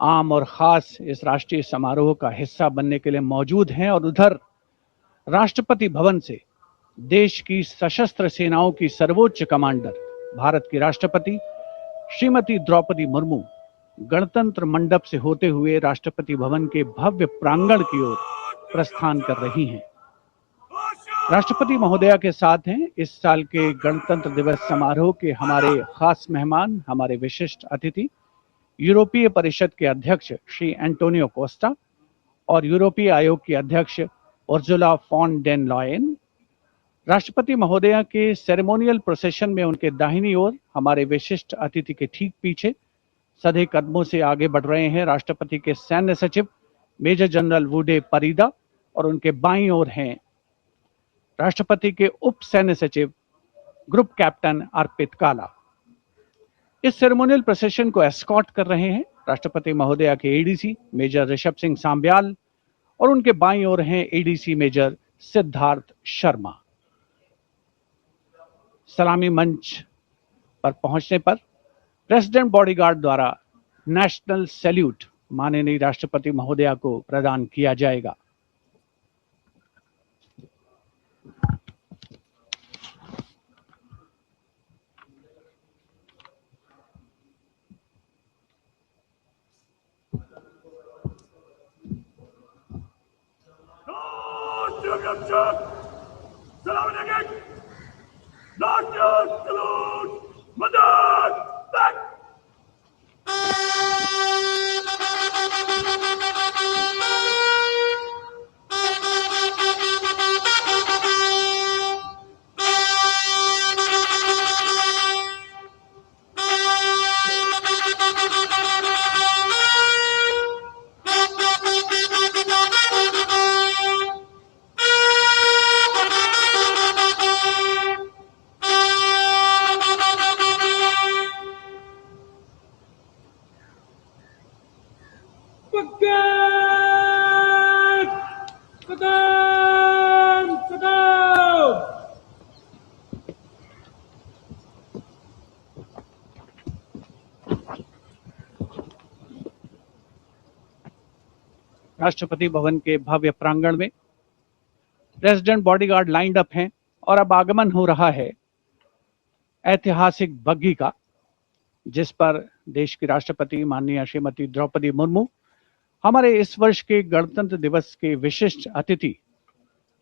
आम और खास इस राष्ट्रीय समारोह का हिस्सा बनने के लिए मौजूद हैं और उधर राष्ट्रपति भवन से देश की सशस्त्र सेनाओं की सर्वोच्च कमांडर भारत की राष्ट्रपति श्रीमती द्रौपदी मुर्मू गणतंत्र मंडप से होते हुए राष्ट्रपति भवन के भव्य प्रांगण की ओर प्रस्थान कर रही हैं। राष्ट्रपति महोदया के साथ हैं इस साल के गणतंत्र दिवस समारोह के हमारे खास मेहमान, हमारे विशिष्ट अतिथि, यूरोपीय परिषद के अध्यक्ष श्री एंटोनियो कोस्टा और यूरोपीय आयोग की अध्यक्ष उर्जुला फॉन डेन लॉयन। राष्ट्रपति महोदया के सेरेमोनियल प्रोसेशन में उनके दाहिनी ओर हमारे विशिष्ट अतिथि के ठीक पीछे सधे कदमों से आगे बढ़ रहे हैं राष्ट्रपति के सैन्य सचिव मेजर जनरल वुडे परीदा और उनके बाईं ओर हैं राष्ट्रपति के उप सैन्य सचिव ग्रुप कैप्टन अर्पित काला। इस सेरेमोनियल प्रोसेशन को एस्कॉर्ट कर रहे हैं राष्ट्रपति महोदया के एडीसी मेजर ऋषभ सिंह सांब्याल और उनके बाईं ओर हैं एडीसी मेजर सिद्धार्थ शर्मा। सलामी मंच पर पहुंचने पर प्रेसिडेंट बॉडीगार्ड द्वारा नेशनल सैल्यूट माननीय राष्ट्रपति महोदया को प्रदान किया जाएगा। राष्ट्रपति भवन के भव्य प्रांगण में प्रेसिडेंट बॉडीगार्ड लाइंड अप हैं और अब आगमन हो रहा है ऐतिहासिक बग्घी का, जिस पर देश की राष्ट्रपति माननीय श्रीमती द्रौपदी मुर्मू हमारे इस वर्ष के गणतंत्र दिवस के विशिष्ट अतिथि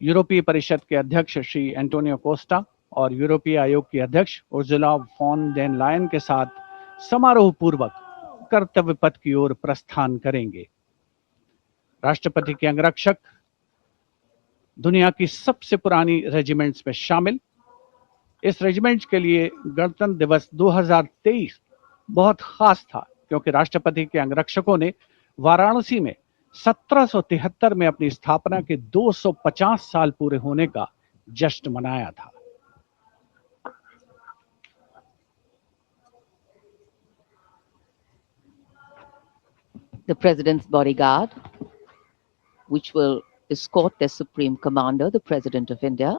यूरोपीय परिषद के अध्यक्ष श्री एंटोनियो कोस्टा और यूरोपीय आयोग की अध्यक्ष उर्जुला फॉन डेन लायन के साथ समारोह पूर्वक कर्तव्य पथ की ओर प्रस्थान करेंगे। राष्ट्रपति के अंगरक्षक दुनिया की सबसे पुरानी रेजिमेंट्स में शामिल। इस रेजिमेंट के लिए गणतंत्र दिवस 2023 बहुत खास था क्योंकि राष्ट्रपति के अंगरक्षकों ने वाराणसी में 1773 में अपनी स्थापना के 250 साल पूरे होने का जश्न मनाया था। The President's bodyguard, which will escort the Supreme Commander, the President of India,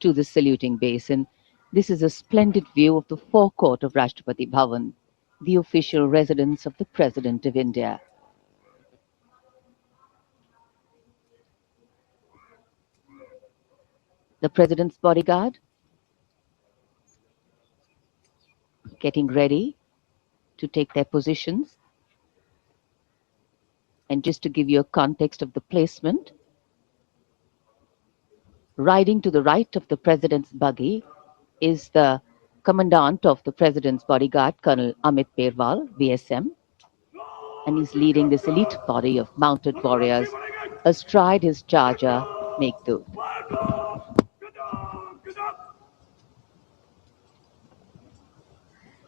to the saluting basin. This is a splendid view of the forecourt of Rashtrapati Bhavan, the official residence of the President of India. The President's bodyguard getting ready to take their positions. And just to give you a context of the placement, riding to the right of the President's buggy is the Commandant of the President's bodyguard, Colonel Amit Perwal, VSM, and he's leading this elite body of mounted warriors astride his charger, Meghdut.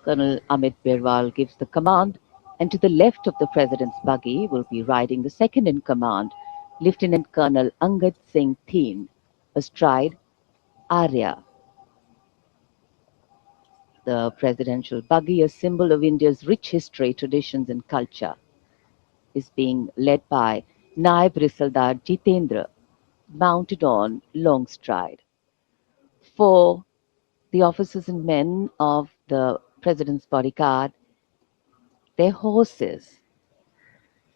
Colonel Amit Perwal gives the command, and to the left of the President's buggy will be riding the second in command, Lieutenant Colonel Angad Singh Thien, astride Arya. The presidential buggy, a symbol of India's rich history, traditions, and culture, is being led by Naib Risaldar Jitendra, mounted on Longstride. For the officers and men of the President's bodyguard, their horses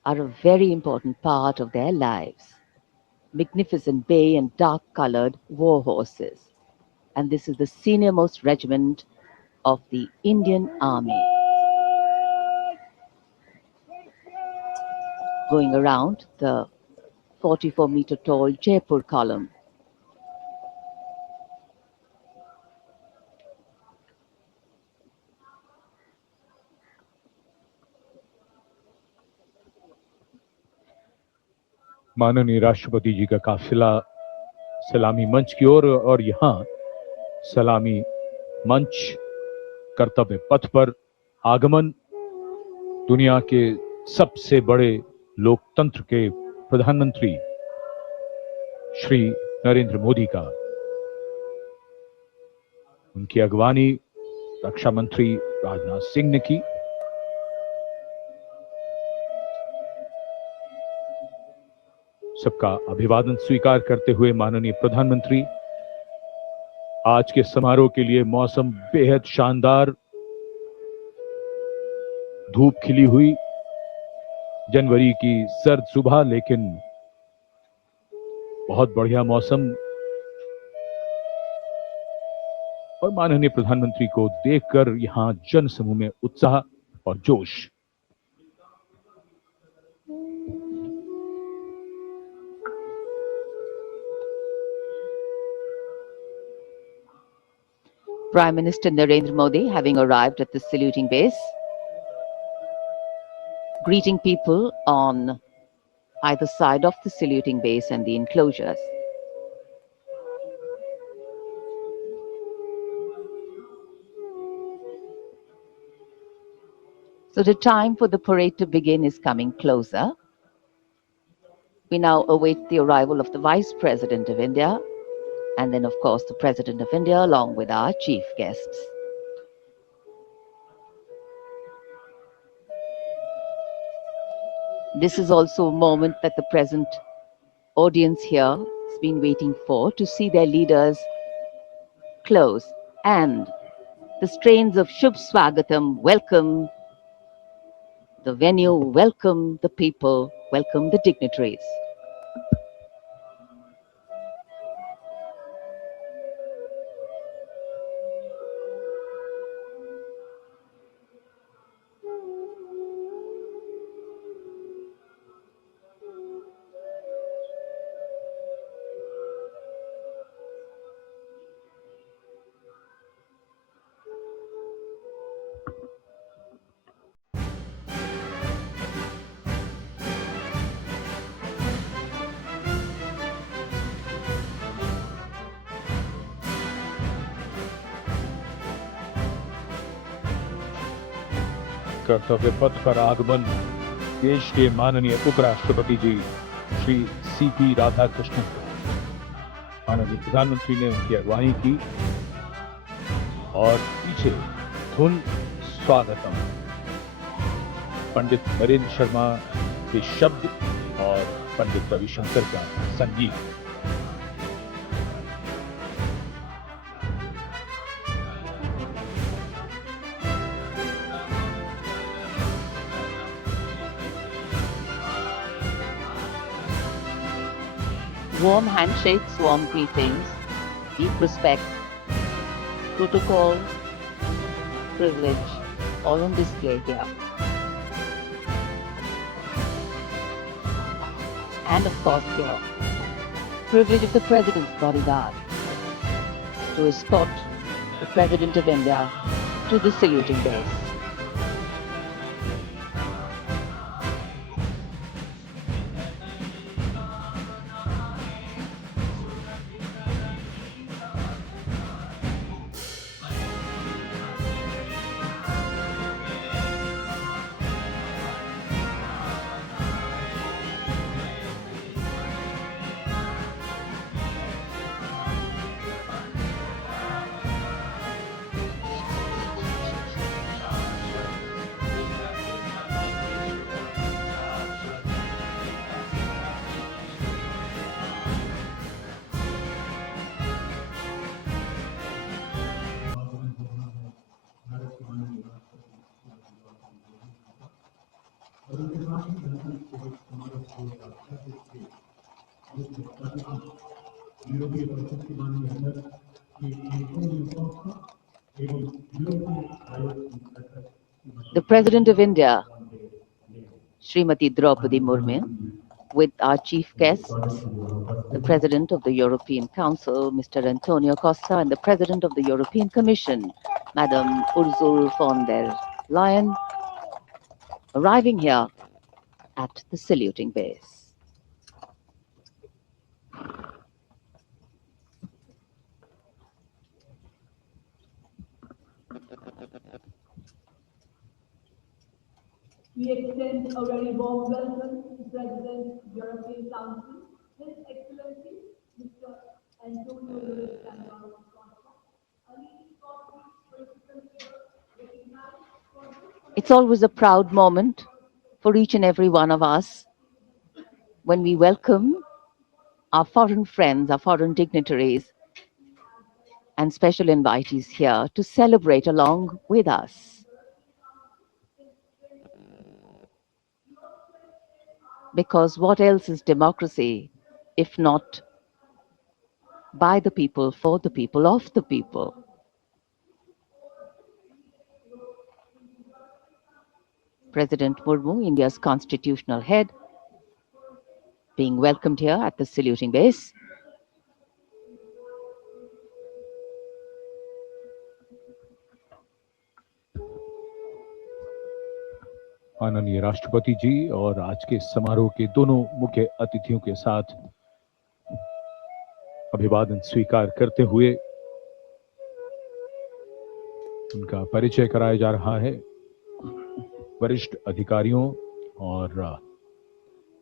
are a very important part of their lives. Magnificent bay and dark-colored war horses. And this is the senior-most regiment of the Indian Army. Going around the 44-meter tall Jaipur column. माननीय राष्ट्रपति जी का काफिला सलामी मंच की ओर और यहाँ सलामी मंच कर्तव्य पथ पर आगमन दुनिया के सबसे बड़े लोकतंत्र के प्रधानमंत्री श्री नरेंद्र मोदी का, उनकी अगवानी रक्षा मंत्री राजनाथ सिंह ने की। सबका अभिवादन स्वीकार करते हुए माननीय प्रधानमंत्री, आज के समारोह के लिए मौसम बेहद शानदार, धूप खिली हुई, जनवरी की सर्द सुबह, लेकिन बहुत बढ़िया मौसम। और माननीय प्रधानमंत्री को देखकर यहां जन समूह में उत्साह और जोश। Prime Minister Narendra Modi, having arrived at the saluting base, greeting people on either side of the saluting base and the enclosures. So the time for the parade to begin is coming closer. We now await the arrival of the Vice President of India, and then, of course, the President of India, along with our chief guests. This is also a moment that the present audience here has been waiting for, to see their leaders close. And the strains of Shubh Swagatam welcome the venue, welcome the people, welcome the dignitaries. कर्तव्य पथ पर आगमन देश के माननीय उपराष्ट्रपति जी श्री सीपी राधाकृष्णन, माननीय प्रधानमंत्री ने उनकी अगवानी की और पीछे धुन स्वागतम पंडित नरेंद्र शर्मा के शब्द और पंडित रविशंकर का संगीत। Warm handshakes, warm greetings, deep respect, protocol, privilege, all on display here. And of course here, privilege of the President's bodyguard to escort the President of India to the saluting base. The President of India, Srimati Draupadi Murmu, with our chief guests, the President of the European Council, Mr. Antonio Costa, and the President of the European Commission, Madam Ursula von der Leyen, arriving here at the saluting base. We extend a very warm welcome to the President of the European Council, His Excellency, Mr. Antonio Luis Santos Costa. It's always a proud moment for each and every one of us when we welcome our foreign friends, our foreign dignitaries, and special invitees here to celebrate along with us. Because what else is democracy if not by the people, for the people, of the people? President Murmu, India's constitutional head, being welcomed here at the saluting base. माननीय राष्ट्रपति जी और आज के समारोह के दोनों मुख्य अतिथियों के साथ अभिवादन स्वीकार करते हुए उनका परिचय कराया जा रहा है। वरिष्ठ अधिकारियों और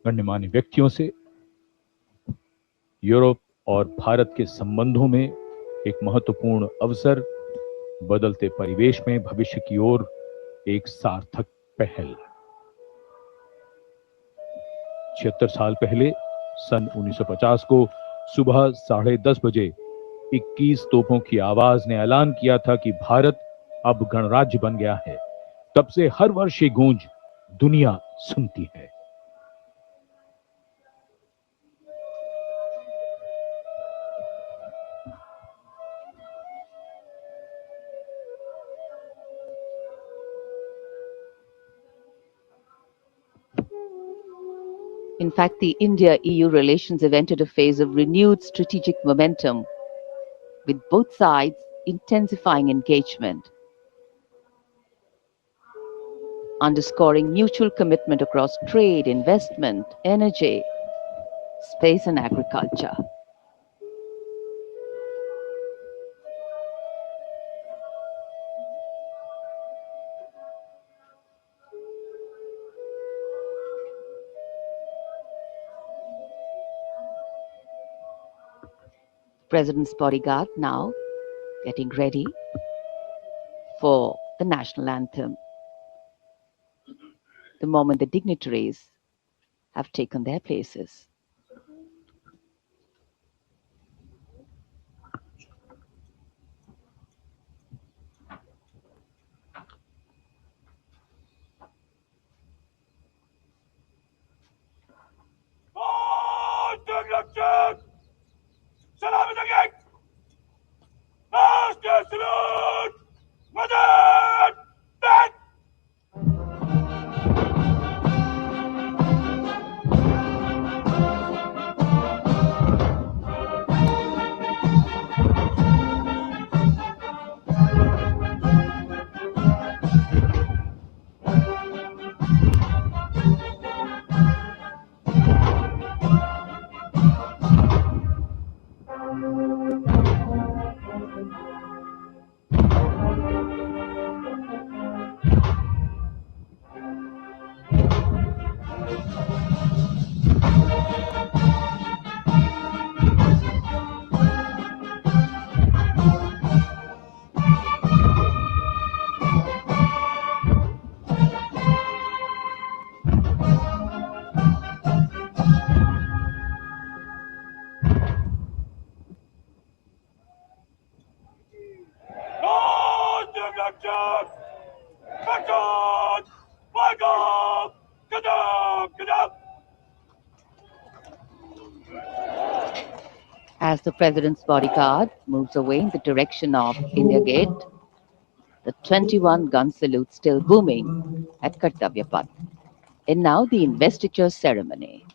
गण्यमान्य व्यक्तियों से यूरोप और भारत के संबंधों में एक महत्वपूर्ण अवसर, बदलते परिवेश में भविष्य की ओर एक सार्थक पहल। 76 साल पहले सन 1950 को सुबह 10:30 बजे 21 तोपों की आवाज ने ऐलान किया था कि भारत अब गणराज्य बन गया है। तब से हर वर्ष ये गूंज दुनिया सुनती है। In fact, the India-EU relations have entered a phase of renewed strategic momentum, with both sides intensifying engagement, underscoring mutual commitment across trade, investment, energy, space, and agriculture. President's bodyguard now getting ready for the national anthem. The moment the dignitaries have taken their places. As the President's bodyguard moves away in the direction of India Gate, the 21-gun salute still booming at Kartavya Path. And now the investiture ceremony.